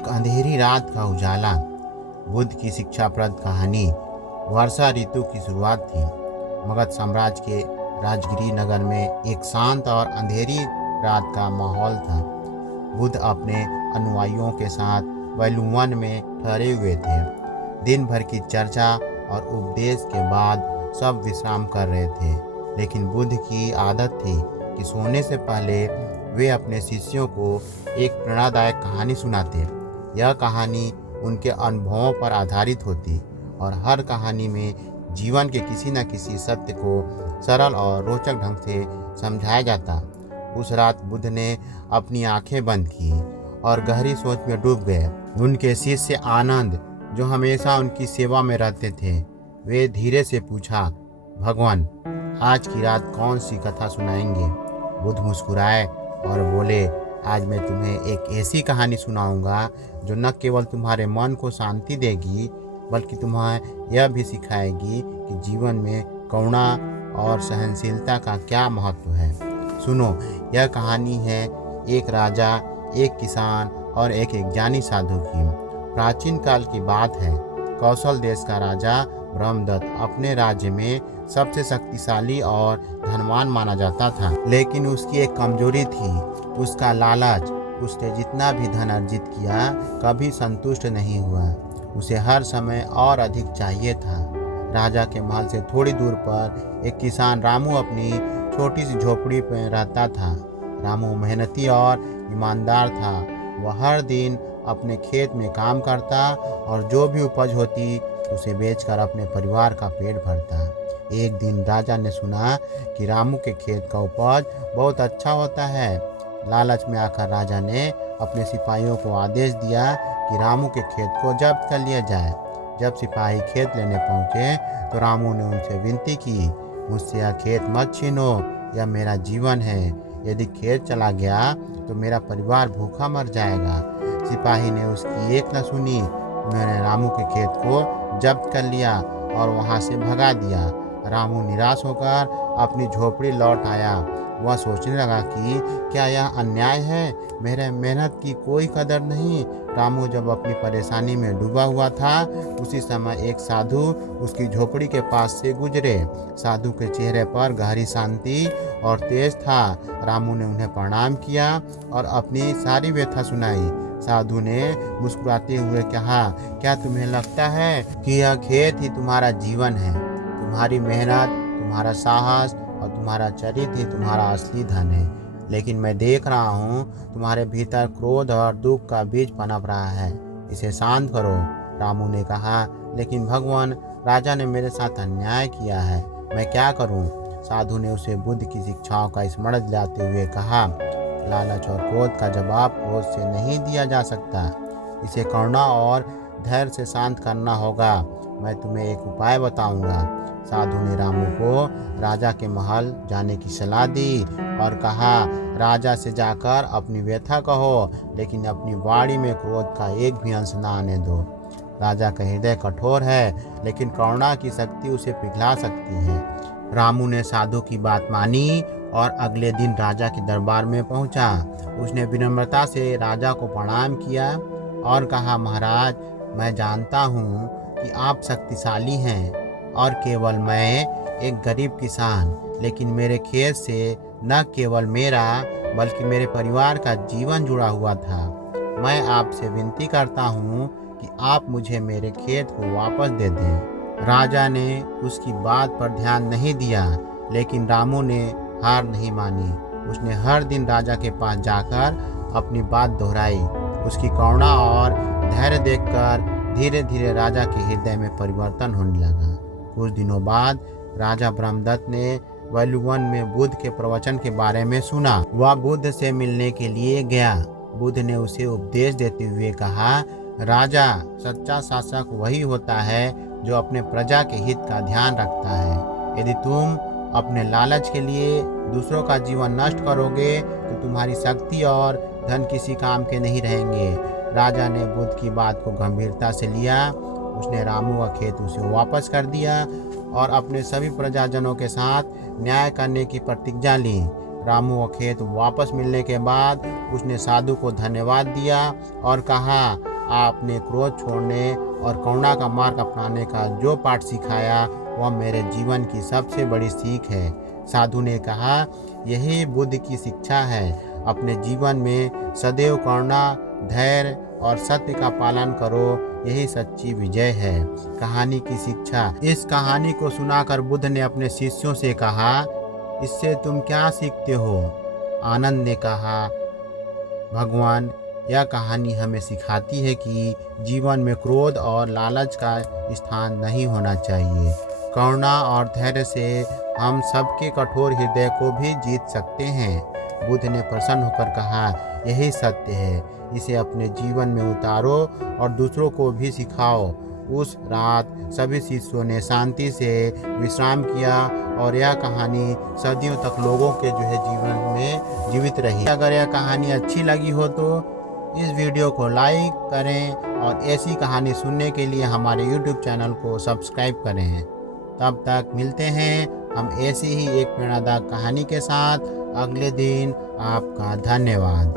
एक अंधेरी रात का उजाला। बुद्ध की शिक्षाप्रद कहानी। वर्षा ऋतु की शुरुआत थी। मगध साम्राज्य के राजगिरी नगर में एक शांत और अंधेरी रात का माहौल था। बुद्ध अपने अनुयायियों के साथ वैलुवन में ठहरे हुए थे। दिन भर की चर्चा और उपदेश के बाद सब विश्राम कर रहे थे, लेकिन बुद्ध की आदत थी कि सोने से पहले वे अपने शिष्यों को एक प्रेरणादायक कहानी सुनाते। यह कहानी उनके अनुभवों पर आधारित होती और हर कहानी में जीवन के किसी न किसी सत्य को सरल और रोचक ढंग से समझाया जाता। उस रात बुद्ध ने अपनी आंखें बंद की और गहरी सोच में डूब गए। उनके शिष्य आनंद, जो हमेशा उनकी सेवा में रहते थे, वे धीरे से पूछा, भगवान, आज की रात कौन सी कथा सुनाएंगे? बुद्ध मुस्कुराए और बोले, आज मैं तुम्हें एक ऐसी कहानी सुनाऊंगा जो न केवल तुम्हारे मन को शांति देगी, बल्कि तुम्हें यह भी सिखाएगी कि जीवन में करुणा और सहनशीलता का क्या महत्व है। सुनो, यह कहानी है एक राजा, एक किसान और एक ज्ञानी साधु की। प्राचीन काल की बात है। कौशल देश का राजा ब्रह्मदत्त अपने राज्य में सबसे शक्तिशाली और धनवान माना जाता था, लेकिन उसकी एक कमजोरी थी, उसका लालच। उसने जितना भी धन अर्जित किया, कभी संतुष्ट नहीं हुआ। उसे हर समय और अधिक चाहिए था। राजा के महल से थोड़ी दूर पर एक किसान रामू अपनी छोटी सी झोपड़ी में रहता था। रामू मेहनती और ईमानदार था। वह हर दिन अपने खेत में काम करता और जो भी उपज होती उसे बेचकर अपने परिवार का पेट भरता। एक दिन राजा ने सुना कि रामू के खेत का उपज बहुत अच्छा होता है। लालच में आकर राजा ने अपने सिपाहियों को आदेश दिया कि रामू के खेत को जब्त कर लिया जाए। जब सिपाही खेत लेने पहुंचे तो रामू ने उनसे विनती की, मुझसे यह खेत मत छीनो, यह मेरा जीवन है। यदि खेत चला गया तो मेरा परिवार भूखा मर जाएगा। सिपाही ने उसकी एक न सुनी। उन्होंने रामू के खेत को जब्त कर लिया और वहां से भगा दिया। रामू निराश होकर अपनी झोपड़ी लौट आया। वह सोचने लगा कि क्या यह अन्याय है? मेरे मेहनत की कोई कदर नहीं। रामू जब अपनी परेशानी में डूबा हुआ था, उसी समय एक साधु उसकी झोपड़ी के पास से गुजरे। साधु के चेहरे पर गहरी शांति और तेज था। रामू ने उन्हें प्रणाम किया और अपनी सारी व्यथा सुनाई। साधु ने मुस्कुराते हुए कहा, क्या तुम्हें लगता है कि यह खेत ही तुम्हारा जीवन है? तुम्हारी मेहनत, तुम्हारा साहस और तुम्हारा चरित्र ही तुम्हारा असली धन है। लेकिन मैं देख रहा हूँ तुम्हारे भीतर क्रोध और दुख का बीज पनप रहा है। इसे शांत करो। रामू ने कहा, लेकिन भगवान, राजा ने मेरे साथ अन्याय किया है, मैं क्या करूँ? साधु ने उसे बुद्ध की शिक्षाओं का स्मरण दिलाते हुए कहा, लालच और क्रोध का जवाब क्रोध से नहीं दिया जा सकता। इसे करुणा और धैर्य से शांत करना होगा। मैं तुम्हें एक उपाय बताऊंगा। साधु ने रामू को राजा के महल जाने की सलाह दी और कहा, राजा से जाकर अपनी व्यथा कहो, लेकिन अपनी वाणी में क्रोध का एक भी अंश न आने दो। राजा का हृदय कठोर है, लेकिन करुणा की शक्ति उसे पिघला सकती है। रामू ने साधु की बात मानी और अगले दिन राजा के दरबार में पहुंचा। उसने विनम्रता से राजा को प्रणाम किया और कहा, महाराज, मैं जानता हूँ कि आप शक्तिशाली हैं और केवल मैं एक गरीब किसान, लेकिन मेरे खेत से न केवल मेरा बल्कि मेरे परिवार का जीवन जुड़ा हुआ था। मैं आपसे विनती करता हूँ कि आप मुझे मेरे खेत को वापस दे दें। राजा ने उसकी बात पर ध्यान नहीं दिया, लेकिन रामू ने हार नहीं मानी। उसने हर दिन राजा के पास जाकर अपनी बात दोहराई। उसकी करुणा और धैर्य देखकर धीरे धीरे राजा के हृदय में परिवर्तन होने लगा। कुछ दिनों बाद राजा ब्रह्मदत्त ने वैलुवन में बुद्ध के प्रवचन के बारे में सुना। वह बुद्ध से मिलने के लिए गया। बुद्ध ने उसे उपदेश देते हुए कहा, राजा, सच्चा शासक वही होता है जो अपने प्रजा के हित का ध्यान रखता है। यदि तुम अपने लालच के लिए दूसरों का जीवन नष्ट करोगे तो तुम्हारी शक्ति और धन किसी काम के नहीं रहेंगे। राजा ने बुद्ध की बात को गंभीरता से लिया। उसने रामू का खेत उसे वापस कर दिया और अपने सभी प्रजाजनों के साथ न्याय करने की प्रतिज्ञा ली। रामू को खेत वापस मिलने के बाद उसने साधु को धन्यवाद दिया और कहा, आपने क्रोध छोड़ने और करुणा का मार्ग अपनाने का जो पाठ सिखाया वह मेरे जीवन की सबसे बड़ी सीख है। साधु ने कहा, यही बुद्ध की शिक्षा है। अपने जीवन में सदैव करुणा, धैर्य और सत्य का पालन करो, यही सच्ची विजय है। कहानी की शिक्षा। इस कहानी को सुनाकर बुद्ध ने अपने शिष्यों से कहा, इससे तुम क्या सीखते हो? आनंद ने कहा, भगवान, यह कहानी हमें सिखाती है कि जीवन में क्रोध और लालच का स्थान नहीं होना चाहिए। करुणा और धैर्य से हम सबके कठोर हृदय को भी जीत सकते हैं। बुद्ध ने प्रसन्न होकर कहा, यही सत्य है, इसे अपने जीवन में उतारो और दूसरों को भी सिखाओ। उस रात सभी शिष्यों ने शांति से विश्राम किया और यह कहानी सदियों तक लोगों के जीवन में जीवित रही। अगर यह कहानी अच्छी लगी हो तो इस वीडियो को लाइक करें और ऐसी कहानी सुनने के लिए हमारे YouTube चैनल को सब्सक्राइब करें। तब तक मिलते हैं हम ऐसी ही एक प्रेरणादायक कहानी के साथ अगले दिन। आपका धन्यवाद।